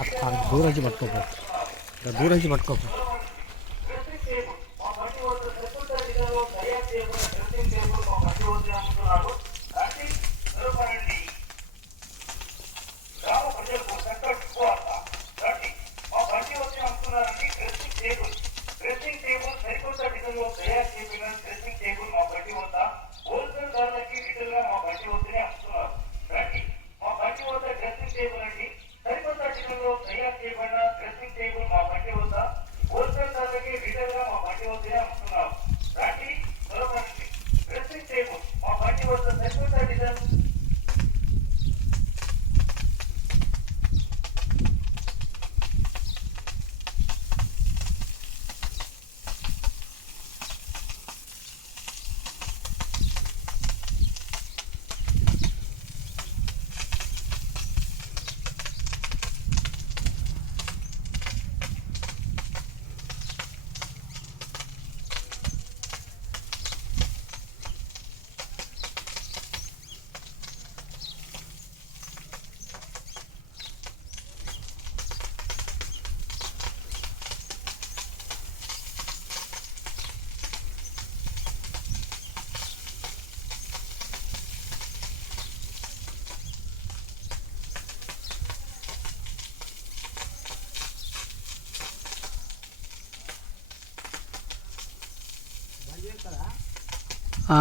దూరం నుంచి పట్టుకోపో, దూరం నుంచి పట్టుకోపో. డ్రెస్సింగ్ టేబుల్ సరికొత్త డిజైన్లో తయారు చేయబడిన డ్రెస్సింగ్ టేబుల్ మా బండి వద్ద హోల్సేల్ ధరలకి రిటైల్ గా మా బండి వద్దనే అమ్ముతున్నారు. రండి, మా బండి వద్ద డ్రెస్సింగ్ టేబుల్ అండి. సరికొత్త డిజైన్లో తయారు చేయబడిన డ్రెస్సింగ్ టేబుల్ మా బండి వద్ద హోల్సేల్ ధరలకి రిటైల్ గా మా బండి వద్దనే అమ్ముతున్నారు. రండి, త్వరపడండి. డ్రెస్సింగ్ టేబుల్ మా బండి వద్ద సరికొత్త డిజైన్. ఆ